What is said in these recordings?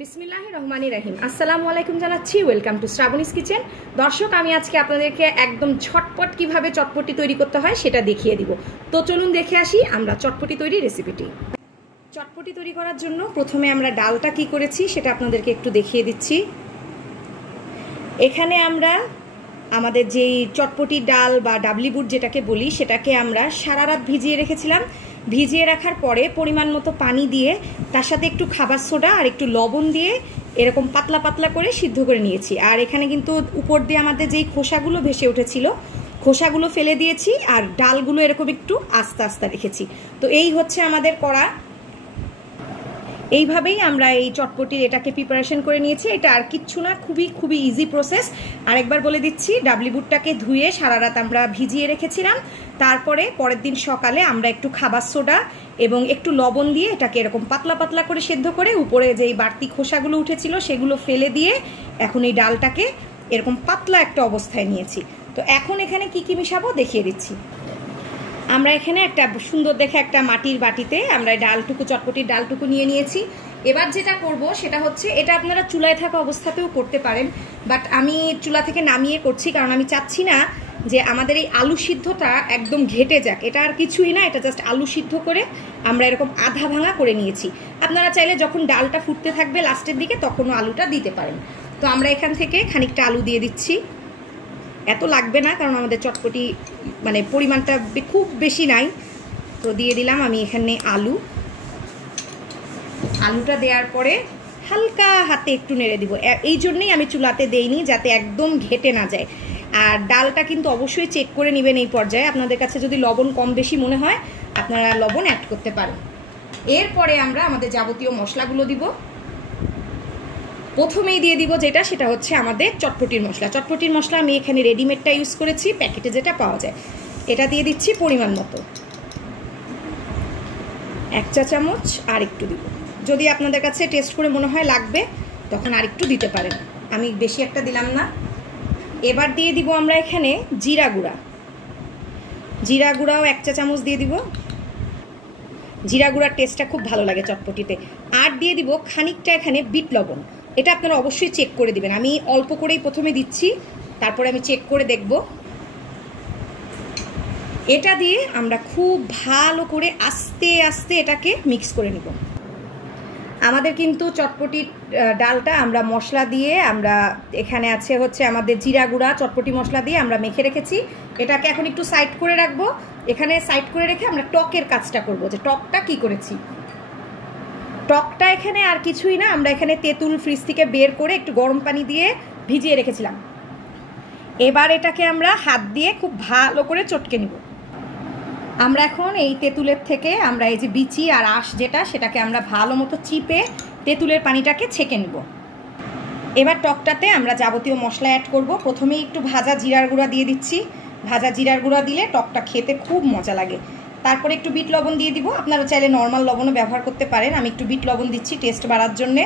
বিসমিল্লাহির রহমানির রহিম। আসসালামু আলাইকুম জানাচ্ছি, ওয়েলকাম টু শ্রাবণীস কিচেন। দর্শক, আমি আজকে আপনাদেরকে একদম ঝটপট কিভাবে চটপটি তৈরি করতে হয় সেটা দেখিয়ে দিব। তো চলুন দেখে আসি আমরা চটপটি তৈরি রেসিপিটি। চটপটি তৈরি করার জন্য প্রথমে আমরা ডালটা কি করেছি সেটা আপনাদেরকে একটু দেখিয়ে দিচ্ছি। এখানে আমরা আমাদের যেই চটপটি ডাল বা ডাবলি বুট যেটাকে বলি সেটাকে আমরা সারা রাত ভিজিয়ে রেখেছিলাম। ভিজিয়ে রাখার পরে পরিমাণ মতো পানি দিয়ে তার সাথে একটু খাবার সোডা আর একটু লবণ দিয়ে এরকম পাতলা পাতলা করে সিদ্ধ করে নিয়েছি। আর এখানে কিন্তু উপর দিয়ে আমাদের যেই খোসাগুলো ভেসে উঠেছিল খোসাগুলো ফেলে দিয়েছি আর ডালগুলো এরকম একটু আস্তে আস্তে রেখেছি। তো এই হচ্ছে আমাদের করা। এইভাবেই আমরা এই চটপটির এটাকে প্রিপারেশন করে নিয়েছি। এটা আর কিচ্ছু না, খুবই ইজি প্রসেস। আরেকবার বলে দিচ্ছি, ডাবলি বুটটাকে ধুয়ে সারা রাত আমরা ভিজিয়ে রেখেছিলাম। তারপরে পরের দিন সকালে আমরা একটু খাবার সোডা এবং একটু লবণ দিয়ে এটাকে এরকম পাতলা পাতলা করে সেদ্ধ করে উপরে যেই বাড়তি খোসাগুলো উঠেছিল সেগুলো ফেলে দিয়ে এখন এই ডালটাকে এরকম পাতলা একটা অবস্থায় নিয়েছি। তো এখন এখানে কি কি মিশাবো দেখিয়ে দিচ্ছি। আমরা এখানে একটা সুন্দর দেখে একটা মাটির বাটিতে আমরা ডালটুকু চটপটির ডালটুকু নিয়ে নিয়েছি। এবার যেটা করব সেটা হচ্ছে, এটা আপনারা চুলায় থাকা অবস্থাতেও করতে পারেন, বাট আমি চুলা থেকে নামিয়ে করছি কারণ আমি চাচ্ছি না যে আমাদের এই আলু সিদ্ধটা একদম ঘেটে যাক। এটা আর কিছুই না, এটা জাস্ট আলু সিদ্ধ করে আমরা এরকম আধা ভাঙা করে নিয়েছি। আপনারা চাইলে যখন ডালটা ফুটতে থাকবে লাস্টের দিকে তখনও আলুটা দিতে পারেন। তো আমরা এখান থেকে খানিকটা আলু দিয়ে দিচ্ছি। এত লাগবে না কারণ আমাদের চটপটি মানে পরিমাণটা খুব বেশি নাই। তো দিয়ে দিলাম আমি এখানে আলুটা দেওয়ার পরে হালকা হাতে একটু নেড়ে দিব। এই জন্যই আমি চুলাতে দেইনি, যাতে একদম ঘেটে না যায়। আর ডালটা কিন্তু অবশ্যই চেক করে নেবেন এই পর্যায়ে। আপনাদের কাছে যদি লবণ কম বেশি মনে হয় আপনারা লবণ অ্যাড করতে পারেন। এরপরে আমরা আমাদের যাবতীয় মশলাগুলো দিব। প্রথমেই দিয়ে দিব সেটা হচ্ছে আমাদের চটপটির মশলা। চটপটির মশলা আমি এখানে রেডিমেডটা ইউজ করেছি, প্যাকেটে যেটা পাওয়া যায়। এটা দিয়ে দিচ্ছি পরিমাণ মতো 1 চা চামচ, আর একটু দিব। যদি আপনাদের কাছে টেস্ট করে মনে হয় লাগবে তখন আর একটু দিতে পারেন, আমি বেশি একটা দিলাম না। এবার দিয়ে দিব আমরা এখানে জিরা গুঁড়াও 1 চা চামচ দিয়ে দিব। জিরা গুঁড়ার টেস্টটা খুব ভালো লাগে চটপটিতে। আর দিয়ে দিব খানিকটা এখানে বিট লবণ। এটা আপনারা অবশ্যই চেক করে দিবেন। আমি অল্প করেই প্রথমে দিচ্ছি, তারপরে আমি চেক করে দেখব। এটা দিয়ে আমরা খুব ভালো করে আস্তে আস্তে এটাকে মিক্স করে নিব। আমাদের কিন্তু চটপটির ডালটা আমরা মশলা দিয়ে আমরা এখানে আছে হচ্ছে আমাদের জিরা গুঁড়া চটপটি মশলা দিয়ে আমরা মেখে রেখেছি। এটাকে এখন একটু সাইড করে রাখবো। এখানে সাইড করে রেখে আমরা টকের কাজটা করব। যে টকটা কি করেছি, টকটা এখানে আর কিছুই না, আমরা এখানে তেঁতুল ফ্রিজ থেকে বের করে একটু গরম পানি দিয়ে ভিজিয়ে রেখেছিলাম। এবার এটাকে আমরা হাত দিয়ে খুব ভালো করে চটকে নিব। আমরা এখন এই তেঁতুলের থেকে আমরা এই যে বিচি আর আঁশ সেটাকে আমরা ভালো মতো চিপে তেঁতুলের পানিটাকে ছেঁকে নিব। এবার টকটাতে আমরা যাবতীয় মশলা অ্যাড করব। প্রথমেই একটু ভাজা জিরার গুঁড়া দিয়ে দিচ্ছি। ভাজা জিরার গুঁড়া দিলে টকটা খেতে খুব মজা লাগে। তারপরে একটু বিট লবণ দিয়ে দিব। আপনারা চাইলে নর্মাল লবণও ব্যবহার করতে পারেন, আমি একটু বিট লবণ দিচ্ছি টেস্ট বাড়ার জন্যে।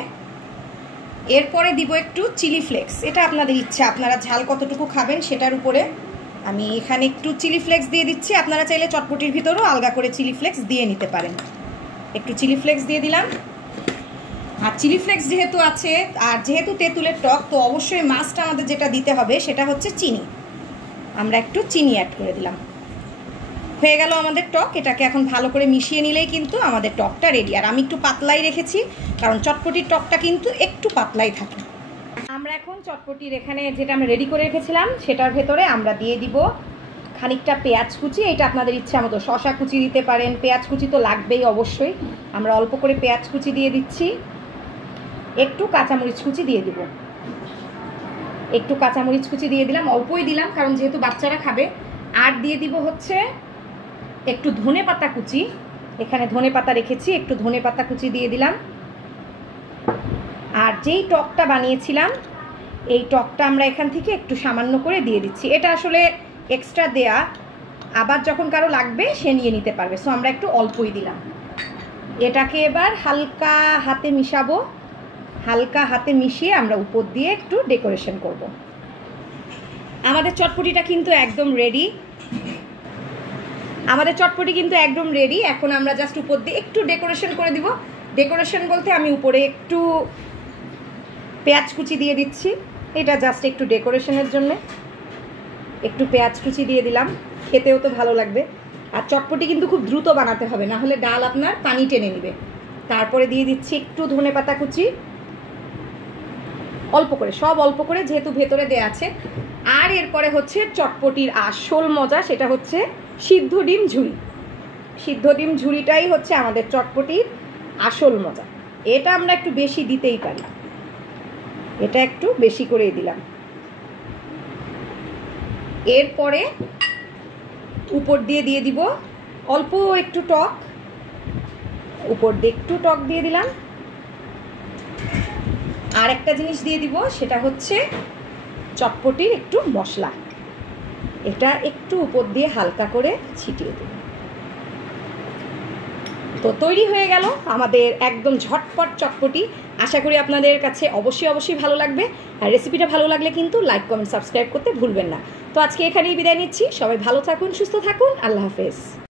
এরপরে দিব একটু চিলি ফ্লেক্স। এটা আপনাদের ইচ্ছা, আপনারা ঝাল কতটুকু খাবেন সেটার উপরে। আমি এখানে একটু চিলি ফ্লেক্স দিয়ে দিচ্ছি। আপনারা চাইলে চটপটির ভিতরেও আলগা করে চিলি ফ্লেক্স দিয়ে নিতে পারেন। একটু চিলি ফ্লেক্স দিয়ে দিলাম। আর চিলি ফ্লেক্স যেহেতু আছে আর যেহেতু তেঁতুলের টক, তো অবশ্যই মাছটা আমাদের যেটা দিতে হবে সেটা হচ্ছে চিনি। আমরা একটু চিনি অ্যাড করে দিলাম। হয়ে গেল আমাদের টক। এটাকে এখন ভালো করে মিশিয়ে নিলেই কিন্তু আমাদের টকটা রেডি। আর আমি একটু পাতলাই রেখেছি কারণ চটপটির টকটা কিন্তু একটু পাতলাই থাকে। আমরা এখন চটপটির এখানে যেটা আমরা রেডি করে রেখেছিলাম সেটার ভেতরে আমরা দিয়ে দিব খানিকটা পেঁয়াজ কুচি। এটা আপনাদের ইচ্ছা মতো, শসা কুচি দিতে পারেন, পেঁয়াজ কুচি তো লাগবেই অবশ্যই। আমরা অল্প করে পেঁয়াজ কুচি দিয়ে দিচ্ছি। একটু কাঁচামরিচ কুচি দিয়ে দিব। একটু কাঁচামরিচ কুচি দিয়ে দিলাম, অল্পই দিলাম কারণ যেহেতু বাচ্চারা খাবে। আর দিয়ে দিব হচ্ছে একটু ধনে পাতা কুচি। এখানে ধনে পাতা রেখেছি, একটু ধনে পাতা কুচি দিয়ে দিলাম। আর যেই টকটা বানিয়েছিলাম এই টকটা আমরা এখান থেকে একটু সামান্য করে দিয়ে দিচ্ছি। এটা আসলে এক্সট্রা দেয়া, আবার যখন কারো লাগবে সে নিয়ে নিতে পারবে। সো আমরা একটু অল্পই দিলাম। এটাকে এবার হালকা হাতে মিশাবো। হালকা হাতে মিশিয়ে আমরা উপর দিয়ে একটু ডেকোরেশন করব। আমাদের চটপটিটা কিন্তু একদম রেডি। এখন আমরা জাস্ট উপর দিয়ে একটু ডেকোরেশন করে দিব। ডেকোরেশন বলতে আমি উপরে একটু পেঁয়াজ কুচি দিয়ে দিচ্ছি, এটা জাস্ট একটু ডেকোরেশনের জন্য একটু পেঁয়াজ কুচি দিয়ে দিলাম, খেতেও তো ভালো লাগবে। আর চটপটি কিন্তু খুব দ্রুত বানাতে হবে, না হলে ডাল আপনার পানি টেনে নেবে। তারপরে দিয়ে দিচ্ছি একটু ধনেপাতা কুচি, অল্প করে, সব অল্প করে, যেহেতু ভেতরে দেয়া আছে। আর এরপরে হচ্ছে চটপটির আসল মজা, সেটা হচ্ছে সিদ্ধ ডিম ঝুরি। সিদ্ধ ডিম ঝুরিটাই হচ্ছে আমাদের চটপটির আসল মজা। এটা আমরা একটু বেশি দিতেই পারি, এটা একটু বেশি করেই দিলাম। এরপরে উপর দিয়ে দিয়ে দিব অল্প একটু টক, উপর দিয়ে একটু টক দিয়ে দিলাম। আর একটা জিনিস দিয়ে দিব, সেটা হচ্ছে চটপটির একটু মশলা, এটা একটু উপর দিয়ে হালকা করে ছিটিয়ে দেব। তো তৈরি হয়ে গেল আমাদের একদম ঝটপট চটপটি। আশা করি আপনাদের কাছে অবশ্যই ভালো লাগবে। আর রেসিপিটা ভালো লাগলে কিন্তু লাইক, কমেন্ট, সাবস্ক্রাইব করতে ভুলবেন না। তো আজকে এখানেই বিদায় নিচ্ছি। সবাই ভালো থাকুন, সুস্থ থাকুন, আল্লাহ হাফেজ।